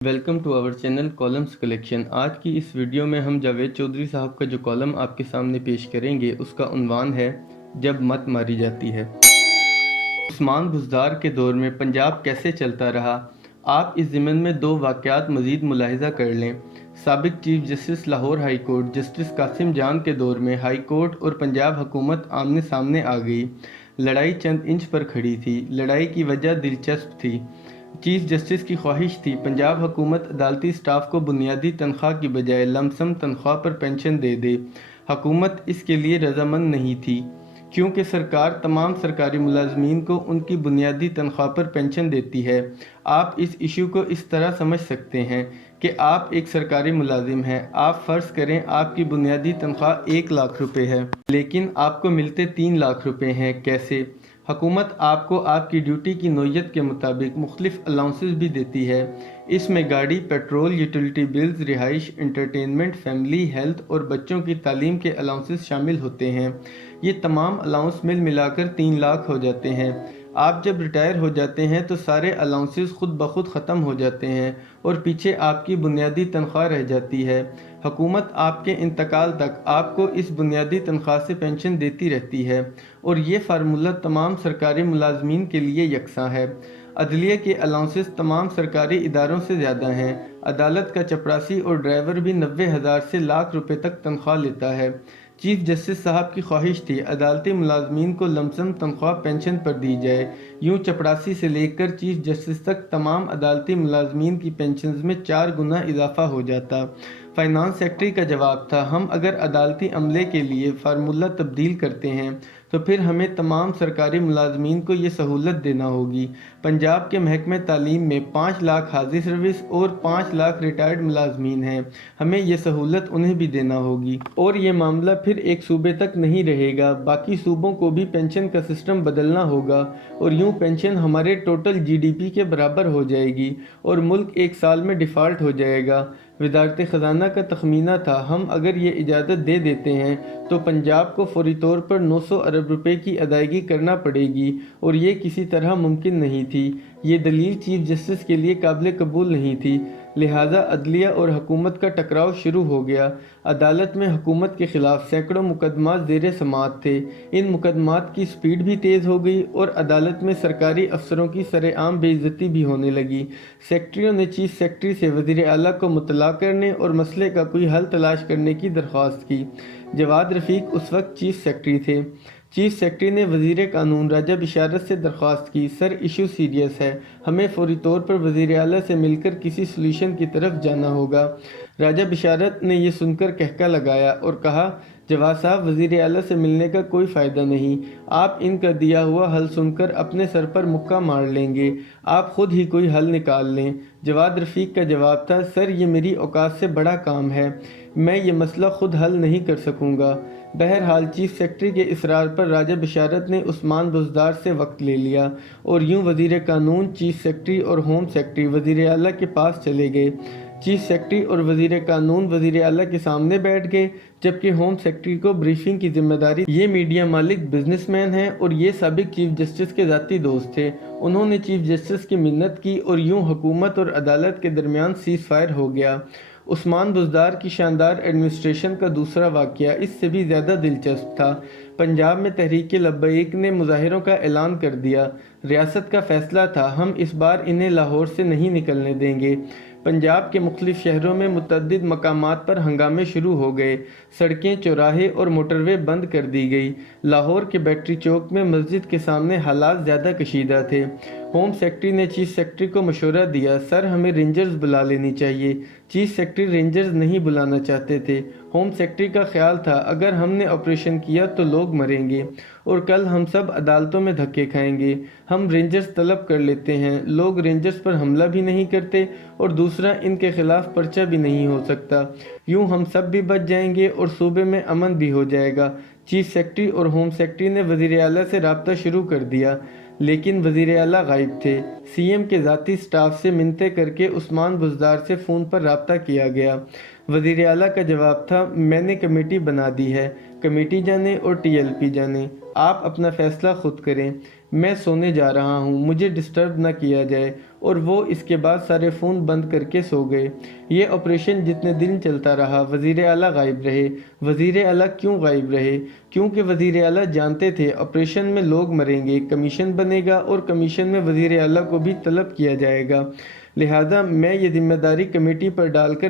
Welcome to our channel کالمز collection. آج کی اس ویڈیو میں ہم جاوید چودھری صاحب کا جو کالم آپ کے سامنے پیش کریں گے اس کا عنوان ہے جب مت ماری جاتی ہے۔ عثمان بزدار کے دور میں پنجاب کیسے چلتا رہا، آپ اس ضمن میں دو واقعات مزید ملاحظہ کر لیں۔ سابق chief justice Lahore high court justice Qasim Jan کے دور میں ہائی کورٹ اور پنجاب حکومت آمنے سامنے آ گئی۔ لڑائی چند انچ پر کھڑی تھی۔ لڑائی کی وجہ دلچسپ تھی۔ چیف جسٹس کی خواہش تھی پنجاب حکومت عدالتی سٹاف کو بنیادی تنخواہ کی بجائے لمسم تنخواہ پر پینشن دے دے۔ حکومت اس کے لیے رضامند نہیں تھی کیونکہ سرکار تمام سرکاری ملازمین کو ان کی بنیادی تنخواہ پر پینشن دیتی ہے۔ آپ اس ایشو کو اس طرح سمجھ سکتے ہیں کہ آپ ایک سرکاری ملازم ہیں۔ آپ فرض کریں آپ کی بنیادی تنخواہ 1,00,000 روپے ہے لیکن آپ کو ملتے 3,00,000 روپے ہیں۔ کیسے؟ حکومت آپ کو آپ کی ڈیوٹی کی نوعیت کے مطابق مختلف الاؤنسز بھی دیتی ہے۔ اس میں گاڑی، پیٹرول، یوٹیلیٹی بلز، رہائش، انٹرٹینمنٹ، فیملی، ہیلتھ اور بچوں کی تعلیم کے الاؤنسز شامل ہوتے ہیں۔ یہ تمام الاؤنس ملا کر 3,00,000 ہو جاتے ہیں۔ آپ جب ریٹائر ہو جاتے ہیں تو سارے الاؤنسز خود بخود ختم ہو جاتے ہیں اور پیچھے آپ کی بنیادی تنخواہ رہ جاتی ہے۔ حکومت آپ کے انتقال تک آپ کو اس بنیادی تنخواہ سے پینشن دیتی رہتی ہے اور یہ فارمولہ تمام سرکاری ملازمین کے لیے یکساں ہے۔ عدلیہ کے الاؤنسز تمام سرکاری اداروں سے زیادہ ہیں۔ عدالت کا چپراسی اور ڈرائیور بھی 90,000 سے 1,00,000 روپے تک تنخواہ لیتا ہے۔ چیف جسٹس صاحب کی خواہش تھی عدالتی ملازمین کو لمسم تنخواہ پینشن پر دی جائے۔ یوں چپراسی سے لے کر چیف جسٹس تک تمام عدالتی ملازمین کی پینشنز میں 4 گنا اضافہ ہو جاتا۔ فائنانس سیکرٹری کا جواب تھا ہم اگر عدالتی عملے کے لیے فارمولہ تبدیل کرتے ہیں تو پھر ہمیں تمام سرکاری ملازمین کو یہ سہولت دینا ہوگی۔ پنجاب کے محکمہ تعلیم میں 5,00,000 حاضر سروس اور 5,00,000 ریٹائرڈ ملازمین ہیں۔ ہمیں یہ سہولت انہیں بھی دینا ہوگی اور یہ معاملہ پھر ایک صوبے تک نہیں رہے گا، باقی صوبوں کو بھی پینشن کا سسٹم بدلنا ہوگا اور یوں پینشن ہمارے ٹوٹل جی ڈی پی کے برابر ہو جائے گی اور ملک 1 سال میں ڈیفالٹ ہو جائے گا۔ وزارت خزانہ کا تخمینہ تھا ہم اگر یہ اجازت دے دیتے ہیں تو پنجاب کو فوری طور پر 900 ارب روپے کی ادائیگی کرنا پڑے گی اور یہ کسی طرح ممکن نہیں تھی۔ یہ دلیل چیف جسٹس کے لیے قابل قبول نہیں تھی، لہٰذا عدلیہ اور حکومت کا ٹکراؤ شروع ہو گیا۔ عدالت میں حکومت کے خلاف سینکڑوں مقدمات زیر سماعت تھے۔ ان مقدمات کی سپیڈ بھی تیز ہو گئی اور عدالت میں سرکاری افسروں کی سرعام بے عزتی بھی ہونے لگی۔ سیکرٹریوں نے چیف سیکرٹری سے وزیر اعلیٰ کو مطلع کرنے اور مسئلے کا کوئی حل تلاش کرنے کی درخواست کی۔ جواد رفیق اس وقت چیف سیکرٹری تھے۔ چیف سیکرٹری نے وزیر قانون راجہ بشارت سے درخواست کی سر ایشو سیریس ہے، ہمیں فوری طور پر وزیر اعلیٰ سے مل کر کسی سولوشن کی طرف جانا ہوگا۔ راجہ بشارت نے یہ سن کر کہکا لگایا اور کہا جواد صاحب وزیر اعلیٰ سے ملنے کا کوئی فائدہ نہیں، آپ ان کا دیا ہوا حل سن کر اپنے سر پر مکہ مار لیں گے، آپ خود ہی کوئی حل نکال لیں۔ جواد رفیق کا جواب تھا سر یہ میری اوقات سے بڑا کام ہے، میں یہ مسئلہ خود حل نہیں کر سکوں گا۔ بہرحال چیف سیکرٹری کے اصرار پر راجہ بشارت نے عثمان بزدار سے وقت لے لیا اور یوں وزیر قانون، چیف سیکرٹری اور ہوم سیکرٹری وزیر اعلیٰ کے پاس چلے گئے۔ چیف سیکرٹری اور وزیر قانون وزیر اعلیٰ کے سامنے بیٹھ گئے جبکہ ہوم سیکرٹری کو بریفنگ کی ذمہ داری۔ یہ میڈیا مالک بزنس مین ہیں اور یہ سابق چیف جسٹس کے ذاتی دوست تھے۔ انہوں نے چیف جسٹس کی منت کی اور یوں حکومت اور عدالت کے درمیان سیز فائر ہو گیا۔ عثمان بزدار کی شاندار ایڈمنسٹریشن کا دوسرا واقعہ اس سے بھی زیادہ دلچسپ تھا۔ پنجاب میں تحریک لبیک نے مظاہروں کا اعلان کر دیا۔ ریاست کا فیصلہ تھا ہم اس بار انہیں لاہور سے نہیں نکلنے دیں گے۔ پنجاب کے مختلف شہروں میں متعدد مقامات پر ہنگامے شروع ہو گئے، سڑکیں، چوراہے اور موٹر وے بند کر دی گئی۔ لاہور کے بیٹری چوک میں مسجد کے سامنے حالات زیادہ کشیدہ تھے۔ ہوم سیکرٹری نے چیف سیکرٹری کو مشورہ دیا سر ہمیں رینجرز بلا لینی چاہیے۔ چیف سیکرٹری رینجرز نہیں بلانا چاہتے تھے۔ ہوم سیکرٹری کا خیال تھا اگر ہم نے آپریشن کیا تو لوگ مریں گے اور کل ہم سب عدالتوں میں دھکے کھائیں گے، ہم رینجرز طلب کر لیتے ہیں، لوگ رینجرز پر حملہ بھی نہیں کرتے اور دوسرا ان کے خلاف پرچہ بھی نہیں ہو سکتا، یوں ہم سب بھی بچ جائیں گے اور صوبے میں امن بھی ہو جائے گا۔ چیف سیکرٹری اور ہوم سیکرٹری نے وزیر اعلیٰ سے رابطہ شروع کر دیا لیکن وزیر اعلیٰ غائب تھے۔ سی ایم کے ذاتی سٹاف سے منتیں کر کے عثمان بزدار سے فون پر رابطہ کیا گیا۔ وزیر اعلیٰ کا جواب تھا میں نے کمیٹی بنا دی ہے، کمیٹی جانے اور ٹی ایل پی جانے، آپ اپنا فیصلہ خود کریں، میں سونے جا رہا ہوں، مجھے ڈسٹرب نہ کیا جائے۔ اور وہ اس کے بعد سارے فون بند کر کے سو گئے۔ یہ آپریشن جتنے دن چلتا رہا وزیر اعلیٰ غائب رہے۔ وزیر اعلیٰ کیوں غائب رہے؟ کیونکہ وزیر اعلیٰ جانتے تھے آپریشن میں لوگ مریں گے، کمیشن بنے گا اور کمیشن میں وزیر اعلیٰ کو بھی طلب کیا جائے گا، لہٰذا میں یہ ذمہ داری کمیٹی پر ڈال کر